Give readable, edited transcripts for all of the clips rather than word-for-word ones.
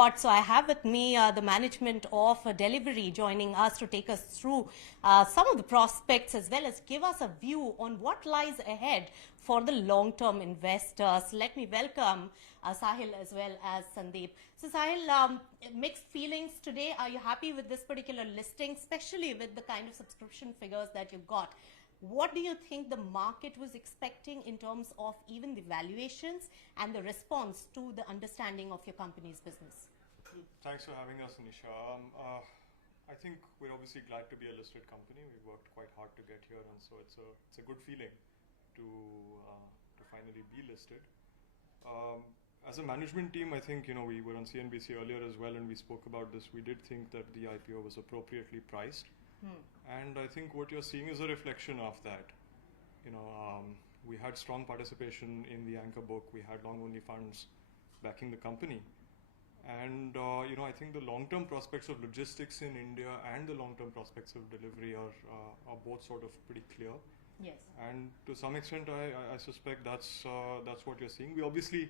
So I have with me the management of Delhivery joining us to take us through some of the prospects as well as give us a view on what lies ahead for the long-term investors. Let me welcome Sahil as well as Sandeep. So Sahil, mixed feelings today. Are you happy with this particular listing, especially with the kind of subscription figures that you've got? What do you think the market was expecting in terms of even the valuations and the response to the understanding of your company's business? Thanks for having us, Nisha. I think we're obviously glad to be a listed company. We worked quite hard to get here, and so it's a good feeling to finally be listed. As a management team, I think we were on CNBC earlier as well, and we spoke about this. We did think that the IPO was appropriately priced. And I think what you're seeing is a reflection of that. We had strong participation in the anchor book. We had long-only funds backing the company. And, I think the long-term prospects of logistics in India and the long-term prospects of delivery are both sort of pretty clear. Yes. And to some extent, I suspect that's what you're seeing. We obviously,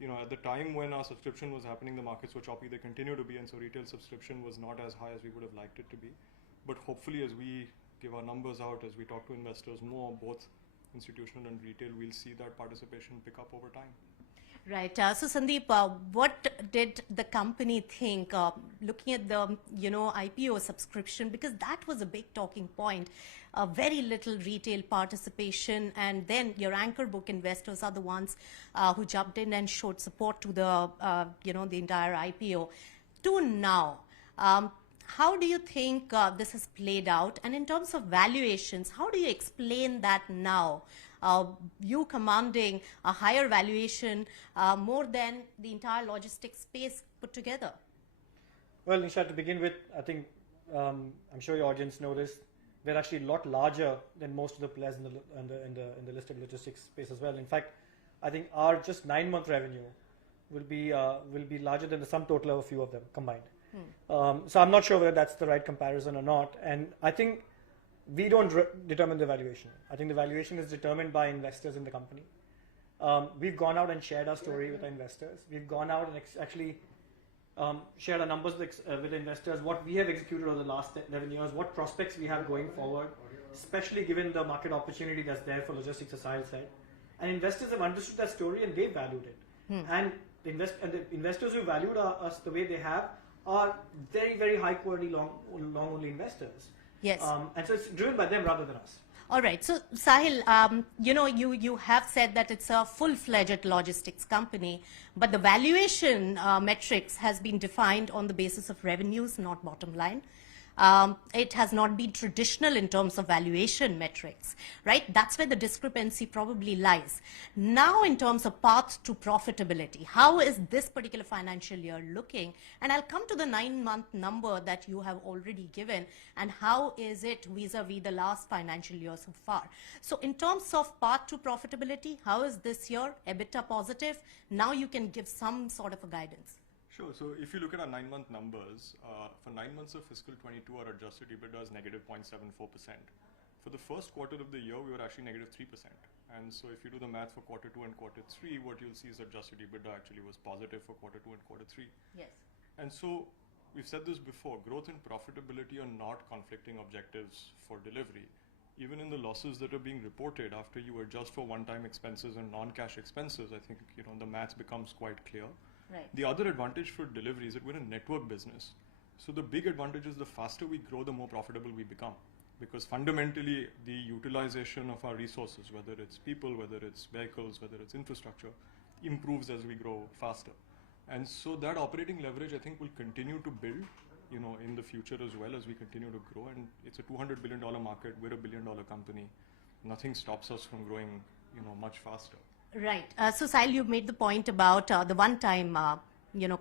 at the time when our subscription was happening, the markets were choppy. They continue to be, and so retail subscription was not as high as we would have liked it to be. But hopefully, as we give our numbers out, as we talk to investors more, both institutional and retail, we'll see that participation pick up over time. Right. So Sandeep, what did the company think looking at the IPO subscription, because that was a big talking point. Very little retail participation, and then your anchor book investors are the ones who jumped in and showed support to the the entire IPO. To now. How do you think this has played out? And in terms of valuations, how do you explain that now? You commanding a higher valuation more than the entire logistics space put together? Well, Nisha, to begin with, I think I'm sure your audience know this. We're actually a lot larger than most of the players in the listed logistics space as well. In fact, I think our just 9-month revenue will be larger than the sum total of a few of them combined. So I'm not sure whether that's the right comparison or not. And I think we don't determine the valuation. I think the valuation is determined by investors in the company. We've gone out and shared our story with our investors. We've gone out and actually shared our numbers with investors, what we have executed over the last 11 years, what prospects we have going forward, especially given the market opportunity that's there for logistics, as Sahil said. And investors have understood that story and they valued it. And the investors who valued us the way they have are very, very high quality long-only investors. Yes. And so it's driven by them rather than us. All right. So Sahil, you have said that it's a full-fledged logistics company, but the valuation metrics has been defined on the basis of revenues, not bottom line. It has not been traditional in terms of valuation metrics, right? That's where the discrepancy probably lies. Now, in terms of path to profitability, how is this particular financial year looking? And I'll come to the 9-month number that you have already given, and how is it vis-a-vis the last financial year so far? So in terms of path to profitability, how is this year? EBITDA positive? Now you can give some sort of a guidance. Sure. So if you look at our 9-month numbers, for 9 months of fiscal 22, our adjusted EBITDA is negative 0.74%. For the first quarter of the year, we were actually negative 3%. And so if you do the math for quarter 2 and quarter 3, what you'll see is adjusted EBITDA actually was positive for quarter 2 and quarter 3. Yes. And so we've said this before, growth and profitability are not conflicting objectives for delivery. Even in the losses that are being reported after you adjust for one-time expenses and non-cash expenses, I think the math becomes quite clear. Right. The other advantage for delivery is that we're a network business. So the big advantage is the faster we grow, the more profitable we become. Because fundamentally, the utilization of our resources, whether it's people, whether it's vehicles, whether it's infrastructure, improves as we grow faster. And so that operating leverage, I think, will continue to build, in the future as well as we continue to grow. And it's a $200 billion market. We're a $1 billion company. Nothing stops us from growing, much faster. Right. So Sahil, you made the point about the one-time,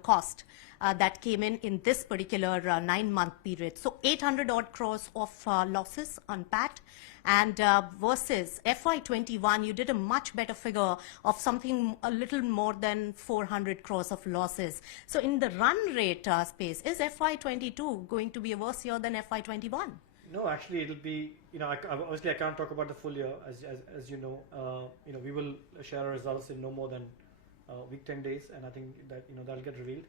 cost that came in this particular 9-month period. So 800 odd crores of losses unpacked, and versus FY21, you did a much better figure of something a little more than 400 crores of losses. So in the run rate space, is FY22 going to be a worse year than FY21? No, actually, it'll be, obviously I can't talk about the full year, as you know. We will share our results in no more than week 10 days, and I think that that'll get revealed.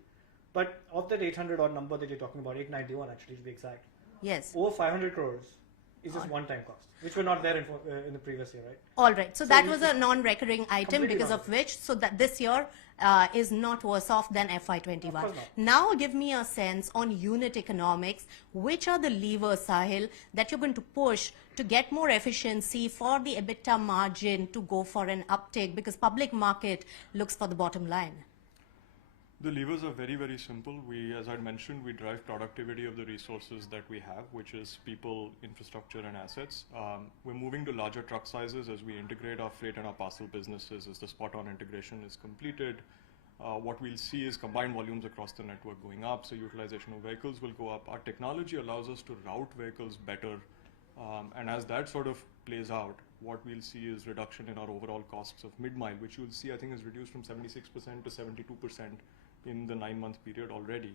But of that 800 odd number that you're talking about, 891 actually to be exact, Yes. over 500 crores is just one-time cost, which were not there in the previous year, right? All right. So that you was a non-recurring item completely because of which, so that this year is not worse off than FY21. Of course not. Now give me a sense on unit economics. Which are the levers, Sahil, that you're going to push to get more efficiency for the EBITDA margin to go for an uptake, because public market looks for the bottom line? The levers are very, very simple. As I mentioned, we drive productivity of the resources that we have, which is people, infrastructure, and assets. We're moving to larger truck sizes as we integrate our freight and our parcel businesses, as the spot-on integration is completed. What we'll see is combined volumes across the network going up, so utilization of vehicles will go up. Our technology allows us to route vehicles better, and as that sort of plays out, what we'll see is reduction in our overall costs of mid-mile, which you'll see, I think, is reduced from 76% to 72% in the 9-month period already.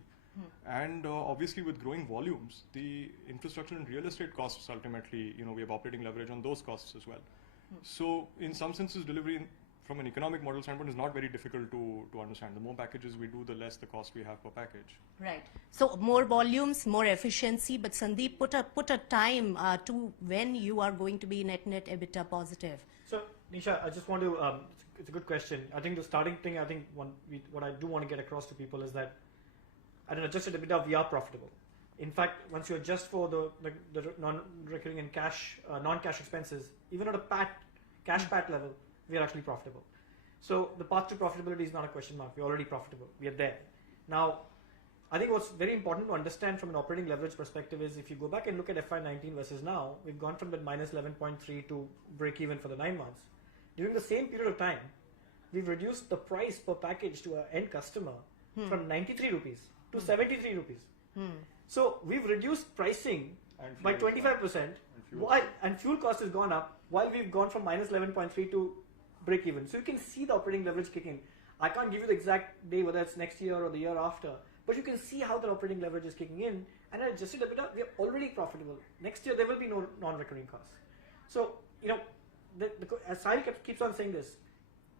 And obviously with growing volumes, the infrastructure and real estate costs ultimately, we have operating leverage on those costs as well. So in some senses, delivery from an economic model standpoint is not very difficult to understand. The more packages we do, the less the cost we have per package. Right. So more volumes, more efficiency, but Sandeep, put a time to when you are going to be net EBITDA positive. So, Nisha, I just want to, it's a good question. I think the starting thing, what I do want to get across to people is that at an adjusted EBITDA, we are profitable. In fact, once you adjust for the non-recurring and non-cash expenses, even at a cash PAT level, we are actually profitable. So the path to profitability is not a question mark. We're already profitable. We are there. Now, I think what's very important to understand from an operating leverage perspective is if you go back and look at FY19 versus now, we've gone from that minus 11.3 to break even for the 9 months. During the same period of time, we've reduced the price per package to our end customer from 93 rupees to 73 rupees. So we've reduced pricing by 25%, and fuel cost has gone up while we've gone from minus 11.3 to break even. So you can see the operating leverage kicking. I can't give you the exact day, whether it's next year or the year after, but you can see how the operating leverage is kicking in. And at adjusted EBITDA, we are already profitable. Next year, there will be no non-recurring costs. So, as Sahil keeps on saying this,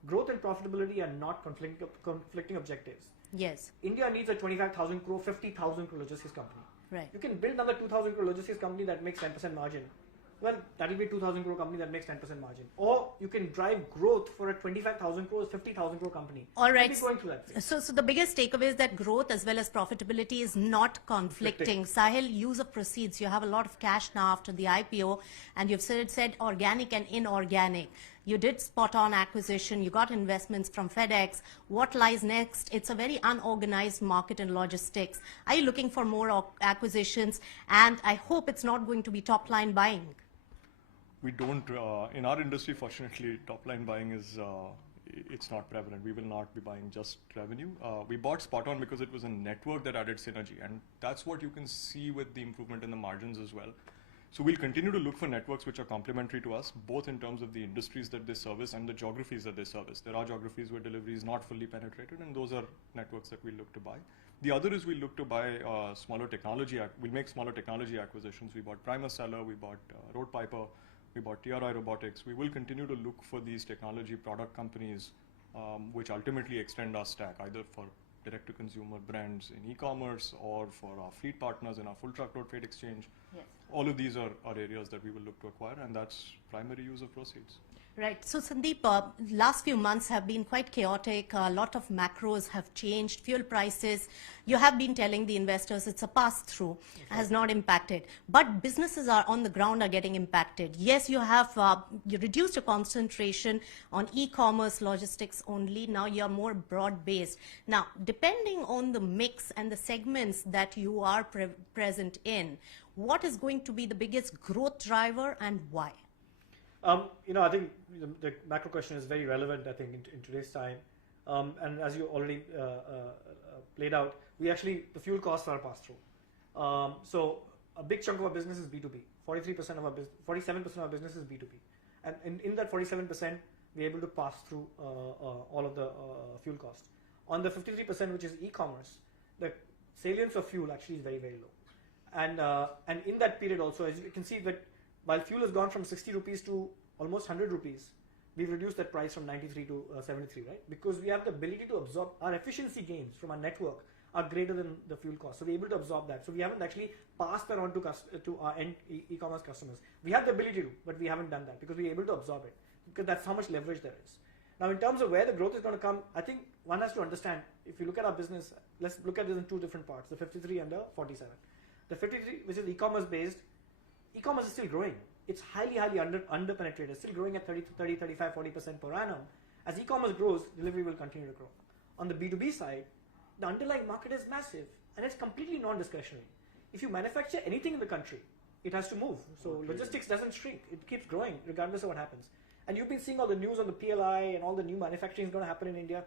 growth and profitability are not conflicting objectives. Yes. India needs a 25,000 crore, 50,000 crore logistics company. Right. You can build another 2,000 crore logistics company that makes 10% margin. Well, that will be a 2,000 crore company that makes 10% margin. Or you can drive growth for a 25,000 crore, 50,000 crore company. All right. We'll be going through that phase. So the biggest takeaway is that growth as well as profitability is not conflicting. Sahil, use of proceeds. You have a lot of cash now after the IPO, and you've said organic and inorganic. You did spot-on acquisition. You got investments from FedEx. What lies next? It's a very unorganized market in logistics. Are you looking for more acquisitions? And I hope it's not going to be top-line buying. We don't, in our industry, fortunately, top-line buying is, it's not prevalent. We will not be buying just revenue. We bought Spot-On because it was a network that added synergy, and that's what you can see with the improvement in the margins as well. So we'll continue to look for networks which are complementary to us, both in terms of the industries that they service and the geographies that they service. There are geographies where delivery is not fully penetrated, and those are networks that we look to buy. The other is we look to buy smaller technology. We'll make smaller technology acquisitions. We bought Primus Seller, we bought Road Piper, we bought TRI Robotics. We will continue to look for these technology product companies which ultimately extend our stack, either for direct-to-consumer brands in e-commerce or for our fleet partners in our full truckload freight exchange. Yes. All of these are areas that we will look to acquire, and that's primary use of proceeds. Right. So Sandeep, last few months have been quite chaotic. A lot of macros have changed. Fuel prices, you have been telling the investors it's a pass-through, has not impacted. But businesses are on the ground are getting impacted. Yes, you have you reduced your concentration on e-commerce logistics only. Now you're more broad-based. Now, depending on the mix and the segments that you are present in, what is going to be the biggest growth driver and why? I think the macro question is very relevant, I think, in today's time. And as you already played out, the fuel costs are passed through. So a big chunk of our business is B2B. 47% of our business is B2B. And in that 47%, we're able to pass through all of the fuel costs. On the 53%, which is e-commerce, the salience of fuel actually is very, very low. And in that period also, as you can see that while fuel has gone from 60 rupees to almost 100 rupees, we've reduced that price from 93 to 73, right? Because we have the ability to absorb our efficiency gains from our network are greater than the fuel cost. So we're able to absorb that. So we haven't actually passed that on to our end e-commerce customers. We have the ability to, but we haven't done that because we're able to absorb it, because that's how much leverage there is. Now, in terms of where the growth is going to come, I think one has to understand, if you look at our business, let's look at this in two different parts, the 53 and the 47. The 53, which is e-commerce based, e-commerce is still growing. It's highly under-penetrated, still growing at 30, 35, 40% per annum. As e-commerce grows, delivery will continue to grow. On the B2B side, the underlying market is massive, and it's completely non-discretionary. If you manufacture anything in the country, it has to move. So logistics doesn't shrink. It keeps growing regardless of what happens. And you've been seeing all the news on the PLI and all the new manufacturing is going to happen in India.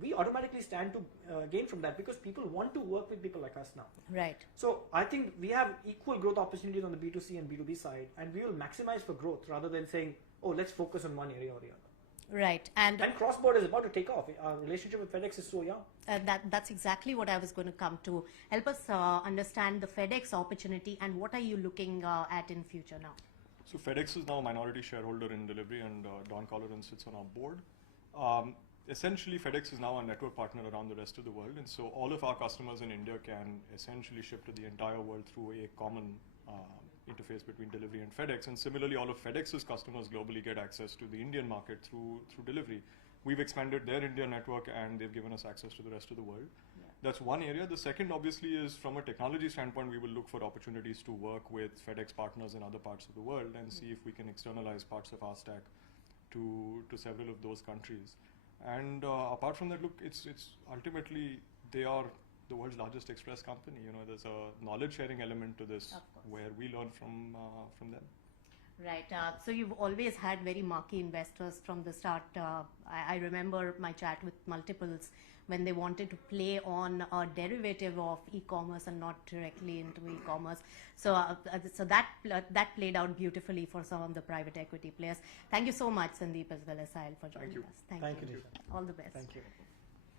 We automatically stand to gain from that because people want to work with people like us now. Right. So I think we have equal growth opportunities on the B2C and B2B side, and we will maximize for growth rather than saying, oh, let's focus on one area or the other. Right. And cross-border is about to take off. Our relationship with FedEx is so young. That's exactly what I was going to come to. Help us understand the FedEx opportunity and what are you looking at in future now? So FedEx is now a minority shareholder in Delhivery, and Don Colleran sits on our board. Essentially, FedEx is now a network partner around the rest of the world, and so all of our customers in India can essentially ship to the entire world through a common interface between Delhivery and FedEx. And similarly, all of FedEx's customers globally get access to the Indian market through Delhivery. We've expanded their India network, and they've given us access to the rest of the world. Yeah. That's one area. The second, obviously, is from a technology standpoint, we will look for opportunities to work with FedEx partners in other parts of the world and see if we can externalize parts of our stack to several of those countries. And apart from that, look, it's ultimately they are the world's largest express company. You know, there's a knowledge sharing element to this where we learn from them. Right. So you've always had very marquee investors from the start. I remember my chat with multiples when they wanted to play on a derivative of e-commerce and not directly into e-commerce. So that played out beautifully for some of the private equity players. Thank you so much, Sandeep, as well as Sahil, for joining us. Thank you. Nisha. All the best. Thank you.